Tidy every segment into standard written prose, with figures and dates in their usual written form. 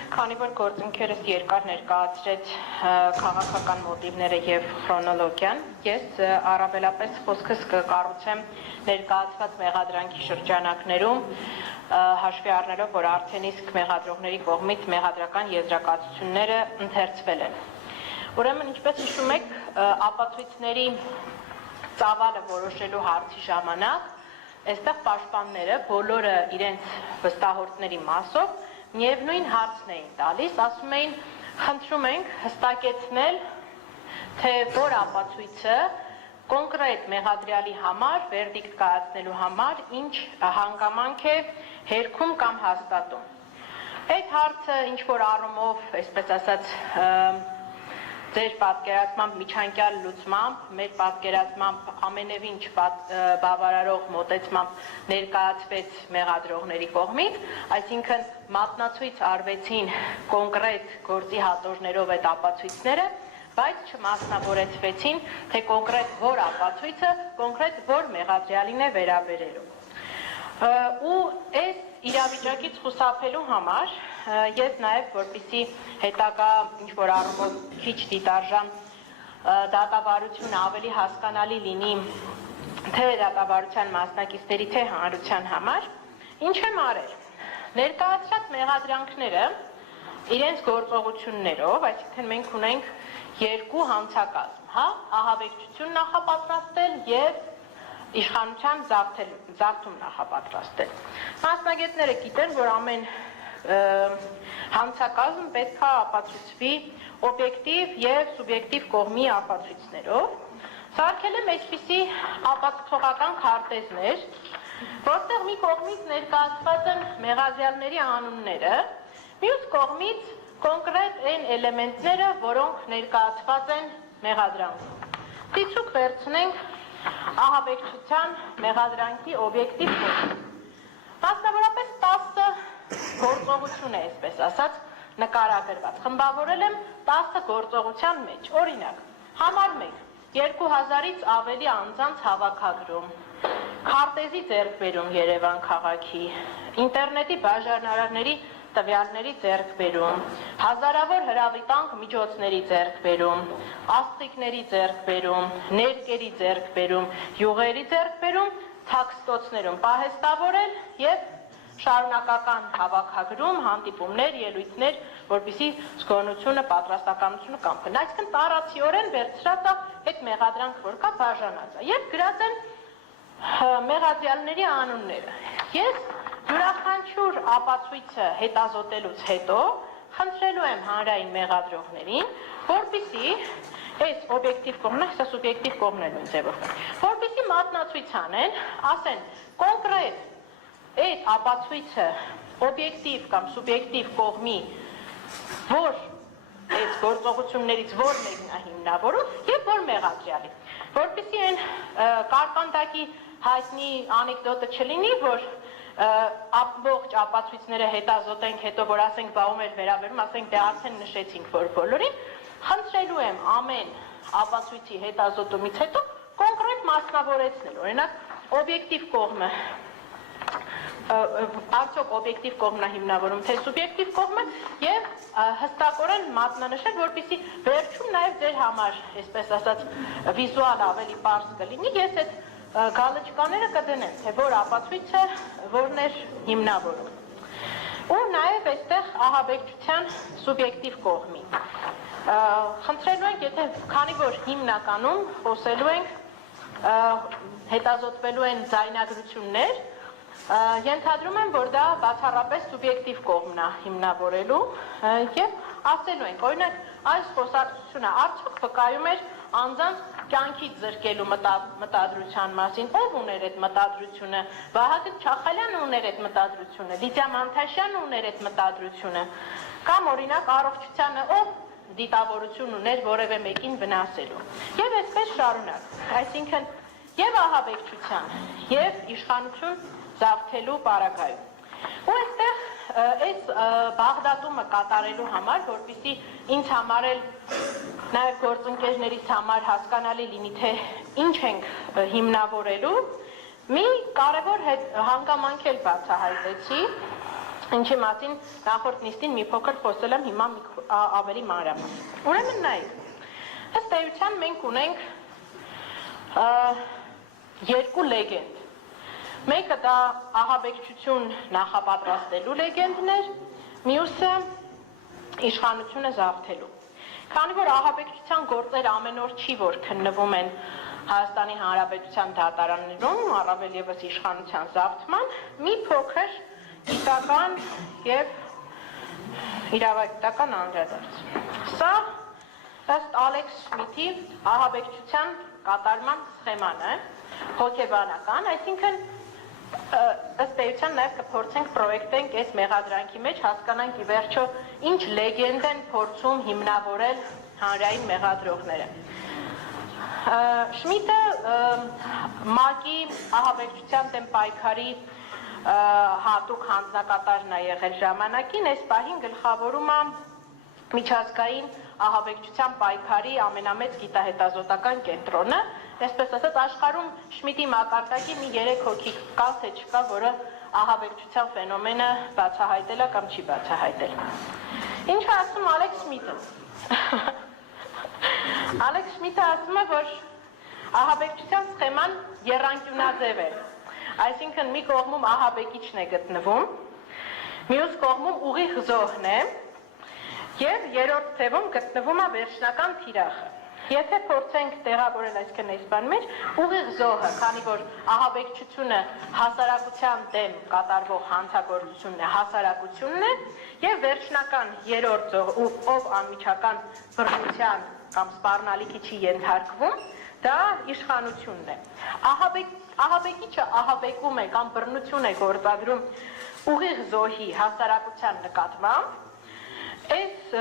Քանի որ գործընկերս երկար ներկայացրեց քաղաքական մոտիվները եւ քրոնոլոգիան, ես առավելապես խոսքս կկառուցեմ ներկայացված մեղադրանքի շրջանակներում, հաշվի առնելով, որ արդեն իսկ մեղադրողների կողմից մեղադրական եզրակացությունները ընթերցվել են։ Ուրեմն, ինչպես հիշում եք, ապացույցների ծավալը որոշելու հարցի ժամանակ, այստեղ պաշտպանները բոլորը իրենց վստահորդների մասով միևնույն հարցն էին տալիս, ասում էին, խնդրում ենք հստակեցնել, թե որ ապացույցը կոնկրետ մեղադրյալի համար, վերդիկտ կայացնելու համար, ինչ հանգամանք է հերքում կամ հաստատում։ Այդ հարցը ինչ-որ առումով, այսպես ասած, ձեր պատկերացմամբ միջանկյալ լուծմամբ, մեր պատկերացմամբ ամենևին չբավարարող մոտեցմամբ ներկայացվեց մեղադրողների կողմից, այսինքն մատնացույց արվեցին կոնկրետ գործի հատորներով այդ ապացույցները, բայց չմասնավորեցվեցին, թե կոնկրետ որ ապացույցը, կոնկրետ որ մեղադրյալին է վերաբերելու։ Ու այս իրավիճակից խուսափելու համար ես նաև որպեսզի հետագա ինչ-որ առումով քիչ դիտարժան դատավարությունը ավելի հասկանալի լինի թե դատավարության մասնակիցների, թե հանրության համար, ինչ եմ արել։ Ներկայացրած մեղադրանքները իրենց գործողություններով, այսինքն մենք ունենք երկու հանցակազմ, ահաբեկչություն նախապատրաստել եւ իշխանության զարթում նախապատրաստել։ Մասնագետները գիտեն, որ ամեն հանցակազմ պետք է ապացուցվի օբյեկտիվ եւ սուբյեկտիվ կողմի ապացույցներով։ Սարքել եմ այսպիսի ապացուցողական քարտեզներ, որտեղ մի կողմից ներկայացված են մեղադրյալների անունները, մյուս կողմից կոնկրետ այն էլեմենտները, որոնք ներկայացված են մեղադրանքում։ Դիցուկ վերցնենք ահաբեկչության մեղադրանքի օբյեկտիվ կողմը։ Մասնավորապես 10 գործողություն է, այսպես ասած, նկարագրված։ Խմբավորել եմ 10 գործողության մեջ։ Օրինակ, համար 1. 2000-ից ավելի անձանց հավաքագրում, քարտեզի ձեռքբերում Երևան քաղաքի, ինտերնետի բաժանարարների տվյալների ձեռքբերում, հազարավոր հրավիրատան միջոցների ձեռքբերում, աստղիկների ձեռքբերում, ներկերի ձեռքբերում, յուղերի ձեռքբերում, թաքստոցներում պահեստավորել եւ շարունակական հավաքագրում, հանդիպումներ, ելույթներ, որպեսզի զգոնությունը, պատրաստականությունը կամքն։ Այսինքն տարածիորեն վերցրած է այդ մեղադրանք, որ կա, բաժանած է եւ գրած են մեղադրյալների անունները։ Ես յուրաքանչյուր ապացույցը հետազոտելուց հետո խնդրելու եմ հանրային մեղադրողներին, որպեսզի այս օբյեկտիվ կողմն, այս սուբյեկտիվ կողմն է նույն ձևով, որպեսզի մատնացույց անեն, ասեն կոնկրետ այդ ապացույցը օբյեկտիվ կամ սուբյեկտիվ կողմի որ այս գործողություններից որ մեկն է հիմնավորում եւ որ մեղադրյալի, որպեսզի այն կարկանդակի հայտնի անեկդոտը չլինի, որ ամբողջ ապացույցները հետազոտենք, հետո որ ասենք բա ում էր վերաբերում, ասենք դե արդեն նշեցինք, որ բոլորին, խնդրելու եմ ամեն ապացույցի հետազոտումից հետո կոնկրետ մասնավորեցնել, օրինակ օբյեկտիվ կողմը, արդյոք օբյեկտիվ կողմն է հիմնավորում, թե սուբյեկտիվ կողմը եւ հստակորեն մատնանշել, որպեսզի վերջում նաեւ ձեր համար, այսպես ասած, վիզուալ ավելի պարզ կլինի, ես այդ գալչկաները կդնեմ, թե որ ապացույցը որն էր հիմնավորում։ Ու նաև այստեղ ահաբեկչության սուբյեկտիվ կողմի։ Խնդրելու ենք, եթե քանի որ հիմնականում խոսելու ենք, հետազոտվելու են ձայնագրություններ, ենթադրում եմ, որ դա բացառապես սուբյեկտիվ կողմն է հիմնավորելու եւ ասելու ենք, օրինակ, այս խոսակցությունը արդյոք վկայում էր անձանց կյանքից զրկելու մտադրության մասին, ով ուներ այդ մտադրությունը, Վահագն Չախալյանը ուներ այդ մտադրությունը, Լիդիա Մանթաշյանը ուներ այդ մտադրությունը, կամ օրինակ առողջությանը ով դիտավորություն ուներ որևէ մեկին վնասելու։ Եվ այսպես շարունակ, այսինքն եւ ահաբեկչության, եւ իշխանություն զավթելու պարագայում։ Ու այստեղ այս Բաղդադումը կատարելու համար, որպեսզի ինձ համար էլ նաև գործընկերներից համար հասկանալի լինի, թե ինչ ենք հիմնավորելու, մի կարևոր հանգամանք էլ բացահայտեցի, Ինչի մասին նախորդ նիստին մի փոքր խոսել եմ, հիմա ավելի մանրամասն։ Ուրեմն նայեք, ըստ էության մենք ունենք երկու լեգենդ։ Մեկը դա ահաբեկչություն նախապատրաստելու լեգենդն էր, մյուսը իշխանությունը զավթելու։ Քանի որ ահաբեկչության գործեր ամեն օր չի, որ քննվում են Հայաստանի Հանրապետության դատարաններում, առավել ևս իշխանության զավթման, մի փոքր գիտական եւ իրավագիտական անդրադարձ։ Սա ըստ Ալեքս Շմիթի ահաբեկչության կատարման սխեման է, հոգեբանական, այսինքն ըստ էության նաև կփորձենք պրոյեկտենք այս մեղադրանքի մեջ, հասկանանք ի վերջո ինչ լեգենդ են փորձում հիմնավորել հանրային մեղադրողները։ Շմիթը ՄԱԿ-ի ահաբեկչության դեմ պայքարի հատուկ հանձնակատարն է եղել ժամանակին, այս պահին գլխավորում է միջազգային ահաբեկչության պայքարի ամենամեծ գիտահետազոտական կենտրոնը, այսպես ասած աշխարհում Շմիթի մակարդակի մի 3 հոգի կա, թե չկա, որը ահաբեկչության ֆենոմենը բացահայտել է կամ չի բացահայտել։ Ինչ է ասում Ալեքս Շմիթը։ Ալեքս Շմիթը ասում է, որ ահաբեկչության սխեման եռանկյունաձև է, այսինքն մի կողմում ահաբեկիչն է գտնվում, մյուս կողմում ուղիղ զոհն է, եւ երրորդ թևում գտնվում է վերջնական թիրախը։ Եթե փորձենք տեղավորել այսքան այս բան մեջ, ուղիղ զոհը, քանի որ ահաբեկչությունը հասարակության դեմ կատարվող հանցագործությունն է, հասարակությունն է, եւ վերջնական երրորդ զոհը, ով անմիջական բռնության կամ սպառնալիքի չի ենթարկվում, դա իշխանությունն է։ Ահաբեկիչը ահաբեկում է կամ բռնություն է գործադրում ուղիղ զոհի հասարակության նկատմամբ, այս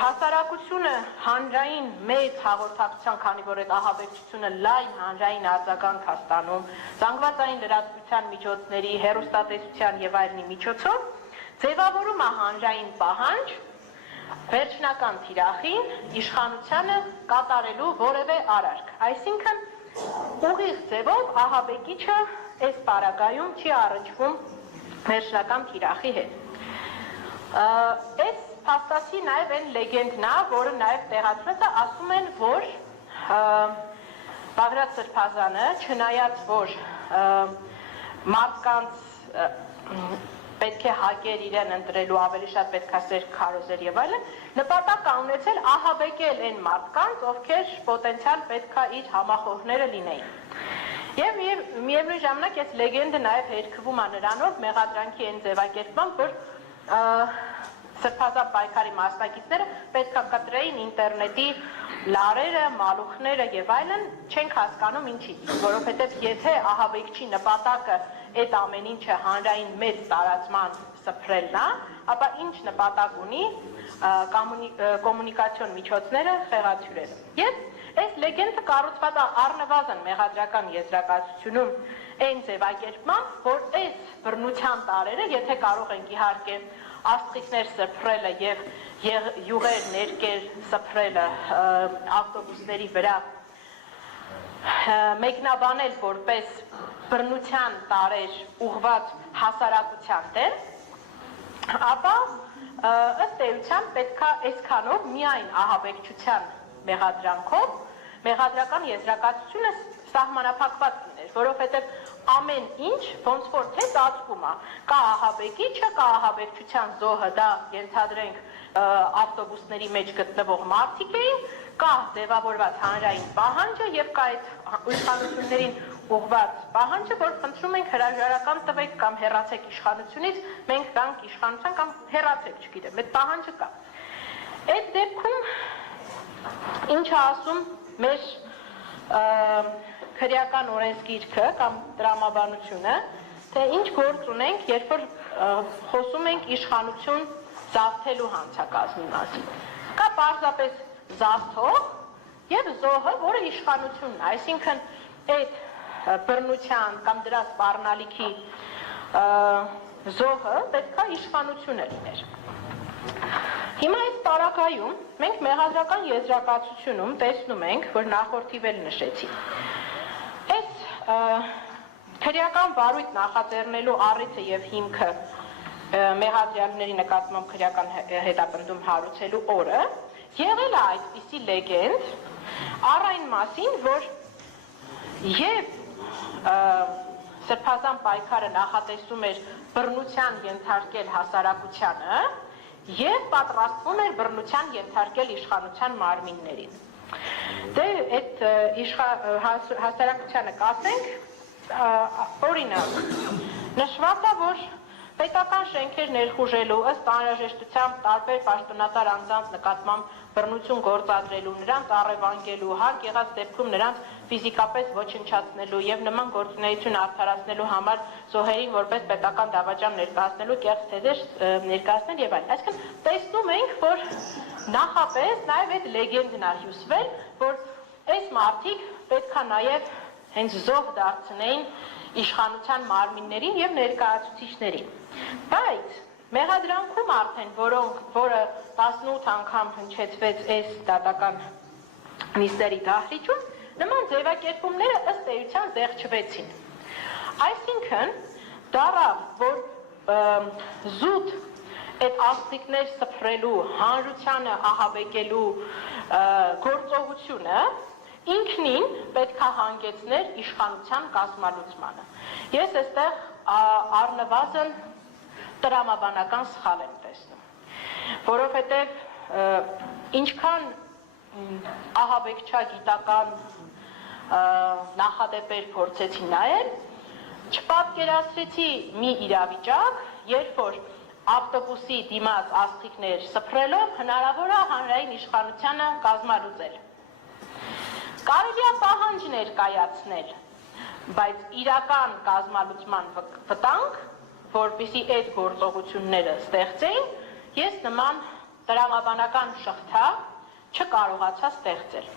հասարակությունը հանրային մեծ հաղորդակցության, քանի որ այդ ահաբեկչությունը լայն հանրային արձագանք է ստանում, զանգվածային լրատվության միջոցների, հեռուստատեսության եւ այլնի միջոցով, ձևավորում է հանրային պահանջ վերջնական թիրախին իշխանությանը կատարելու որևէ արարք։ Այսինքն ուղիղ ձևով ահաբեկիչը այս պարագայում չի առնչվում վերջնական թիրախի հետ։ Այս փաստացի նաև այն լեգենդն է, որը նաև տեղադրված է, ասում են, որ Բաղրատ Սրբազանը, չնայած որ մարդկանց պետք է հակեր իրեն ընտրելու, ավելի շատ պետք է սեր քարոզեր եւ այլն, նպատակ ունեցել ահաբեկել այն մարդկանց, ովքեր պոտենցիալ պետք է իր համախոհները լինեին։ Եվ միևնույն ժամանակ այս լեգենդը նաև հետքվում է նրանով մեղադրանքի այն ձևակերպմամբ, որ սրբազան պայքարի մասնակիցները պետք է կտրեին ինտերնետի լարերը, մալուխները եւ այլն, չենք հասկանում ինչի, որովհետեւ եթե ահաբեկչի նպատակը այդ ամեն ինչը հանրային մեծ տարածման սփռելն է, ապա ինչ նպատակ ունի կոմունիկացիոն միջոցները խեղաթյուրելը։ Եվ այս լեգենդը կառուցված է առնվազն մեղադրական եզրակացությունում այն ձևակերպմամբ, որ այս բռնության տարերը, եթե կարող ենք իհարկե աստղիկներ սփռելը եւ յուղեր ներկեր սփռելը ավտոբուսների վրա մեկնաբանել որպես բռնության տարեր ուղղված հասարակության դեմ, ապա ըստ էության պետքա այսքանով միայն ահաբեկչության մեղադրանքով մեղադրական եզրակացությունը սահմանափակված լիներ, որովհետև ամեն ինչ ոնց որ թե ծածկում է, կա ահաբեկիչը, կա ահաբեկչության զոհը, դա ենթադրենք ավտոբուսների մեջ գտնվող մարդիկ էին, կա ձևավորված հանրային պահանջը եւ կա այդ իշխանություններին ուղղված պահանջը, որ խնդրում ենք հրաժարական տվեք կամ հեռացեք իշխանությունից, մենք գանք իշխանության կամ հեռացեք, չգիտեմ, այդ պահանջը կա։ Այդ դեպքում ինչ է ասում մեր քրեական օրենսգիրքը կամ տրամաբանությունը, թե ինչ գործ ունենք, երբ որ խոսում ենք իշխանություն զավթելու հանցակազմի մասին։ Կա պարզապես զավթող եւ զոհը, որը իշխանությունն է, այսինքն այդ բռնության կամ դրա սպառնալիքի զոհը պետք է իշխանությունը լիներ։ Հիմա այս տարակայում մենք մեղադրական եզրակացությունում տեսնում ենք, որ նախորդիվ էլ նշեցի։ Այս քրեական վարույթ նախաձեռնելու առիթը եւ հիմքը մեղադրյալների նկատմամբ քրեական հետապնդում հարուցելու օրը եղել է այդպիսի լեգենդ առ այն մասին, որ եւ Սրբազան պայքարը նախատեսում էր բռնության ենթարկել հասարակությանը եւ պատրաստվում էր բռնության ենթարկել իշխանության մարմիններին։ Դե այդ հասարակությանը կասենք օրինակ նշված է, որ պետական շենքեր ներխուժելու ըստ անհրաժեշտության տարբեր պաշտոնատար անձանց նկատմամբ բռնություն գործադրելու, նրանց առևանգելու, հարկ եղած դեպքում նրանց ֆիզիկապես ոչնչացնելու եւ նման գործունեություն արդարացնելու համար զոհերին որպես պետական դավաճան ներկայացնելու կեղծ թեզեր ներկայացնել եւ այլն։ Այսինքն տեսնում ենք, որ նախապես նաեւ այդ լեգենդն է հյուսվել, որ այս մարդիկ պետքա նաեւ հենց զոհ դարձնեին իշխանության մարմիններին եւ ներկայացուցիչներին։ Բայց մեղադրանքում արդեն, որը 18 անգամ հնչեցվեց այս դատական նիստերի դահլիճում, նման ձևակերպումները ըստ էության զեղչվեցին։ Այսինքն դառավ, որ զուտ այդ աստղիկներ սփռելու, հանրությանը ահաբեկելու գործողությունը ինքնին պետք է հանգեցներ իշխանության կազմալուծմանը։ Ես այստեղ առնվազն տրամաբանական սխալ եմ տեսնում, որովհետև ինչքան ահաբեկչագիտական նախադեպեր փորձեցի նայել, չպատկերացրեցի մի իրավիճակ, երբ որ ավտոբուսի դիմաց աստղիկներ սփռելով հնարավոր է հանրային իշխանությանը կազմալուծել։ Կարելի է պահանջ ներկայացնել, բայց իրական կազմալուծման վտանգ, որպեսզի այդ գործողությունները ստեղծեին, ես նման տրամաբանական շղթա չկարողացա ստեղծել։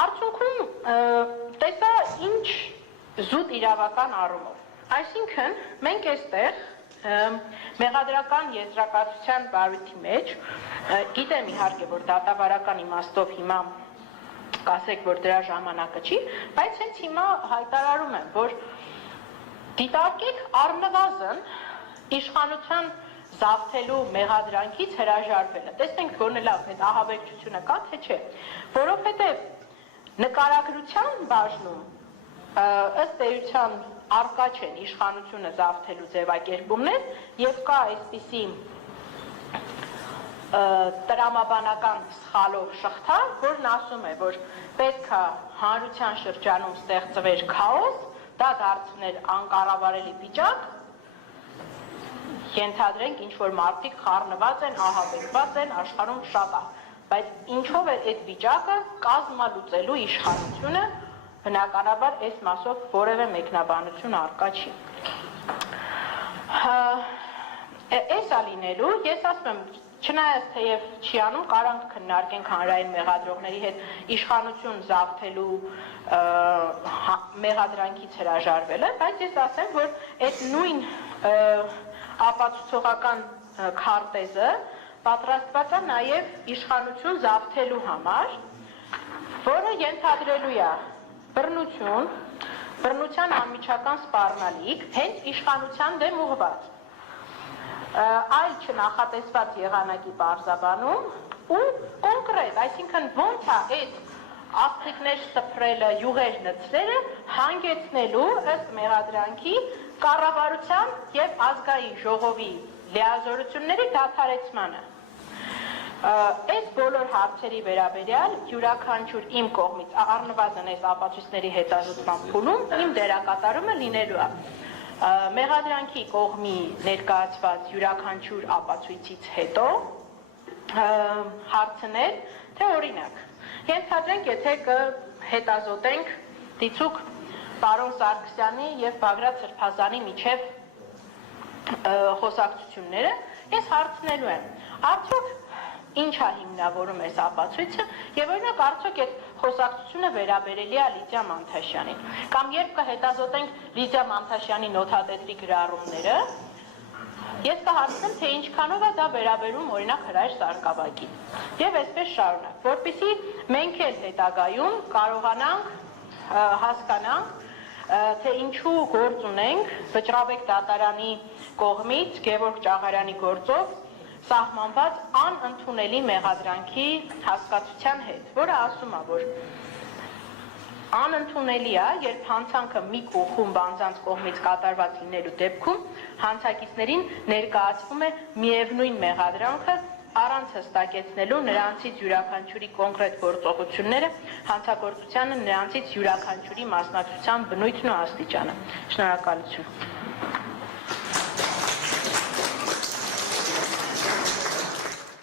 Արդյունքում տեսա ինչ զուտ իրավական առումով։ Այսինքն մենք այստեղ մեղադրական եզրակացության բարույթի մեջ, գիտեմ իհարկե, որ դատավարական իմաստով հիմա կասեք, որ դրա ժամանակը չի, բայց հենց հիմա հայտարարում եմ, որ դիտարկեք առնվազն իշխանության զավթելու մեղադրանքից հրաժարվելը։ Տեսնենք, գոնե լավ, այդ ահաբեկչությունը կա, թե չէ, որովհետև նկարագրության բաժնում ըստ էության առկա չեն իշխանությունը զավթելու ձևակերպումներ եւ կա այսպիսի տրամաբանական սխալով շղթա, որն ասում է, որ պետք է հանրության շրջանում ստեղծվեր քաոս, դա դարձներ անկառավարելի վիճակ, ենթադրենք ինչ-որ մարդիկ խառնված են, ահաբեկված են, աշխարհում շատ է, բայց ինչով է այդ վիճակը կազմալուծելու իշխանությունը, բնականաբար այս մասով որևէ մեկնաբանություն առկա չի։ Այս ալինելու, ես ասում եմ, չնայած թեև չի անում, կարանք քննարկենք հանրային մեղադրողների հետ իշխանություն զավթելու մեղադրանքից հրաժարվելը, բայց ես ասեմ, որ այդ նույն ապացուցողական քարտեզը պատրաստված է նաև իշխանություն զավթելու համար, որը ենթադրելու է բռնություն, բռնության անմիջական սպառնալիք, հենց իշխանության դեմ ուղղված, այլ չնախատեսված եղանակի պարզաբանում ու կոնկրետ, այսինքն ոնց է այդ աստղիկներ սփռելը, յուղեր լցրելը հանգեցնելու ըստ մեղադրանքի կառավարության եւ ազգային ժողովի լիազորությունների դադարեցմանը։ Այս բոլոր հարցերի վերաբերյալ յուրաքանչյուր իմ կողմից առնվազն այս ապացույցների հետազոտման փուլում իմ դերակատարումը լինելու է մեղադրանքի կողմի ներկայացված յուրաքանչյուր ապացույցից հետո հարցնել, թե օրինակ, ենթադրենք, եթե կհետազոտենք դիցուք պարոն Սարգսյանի եւ Բագրատ Սրբազանի միջև խոսակցությունները, ես հարցնելու եմ, արդյոք ինչ է հիմնավորում այս ապացույցը եւ օրինակ արդյոք այդ խոսակցությունը վերաբերելի է Լիդիա Մանթաշյանին կամ երբ կհետազոտենք Լիդիա Մանթաշյանի նոթատետրի գրառումները, ես կհարցնեմ, թե ինչքանով է դա վերաբերում օրինակ Հրայր Սարգսակին եւ այսպես շարունակ, որպեսզի մենք էլ հետագայում կարողանանք հասկանանք թե ինչու գործ ունենք Վճռաբեկ դատարանի կողմից Գևորգ Ճաղարյանի գործով սահմանված անընդունելի մեղադրանքի հասկացության հետ, որը ասում է, որ անընդունելի է, երբ հանցանքը մի խումբ անձանց կողմից կատարված լինելու դեպքում հանցակիցներին ներկայացվում է միևնույն մեղադրանքը առանց հստակեցնելու նրանցից յուրաքանչյուրի կոնկրետ գործողությունները, հանցագործությանը նրանցից յուրաքանչյուրի մասնակցության բնույթն ու աստիճանը։ Շնորհակալություն։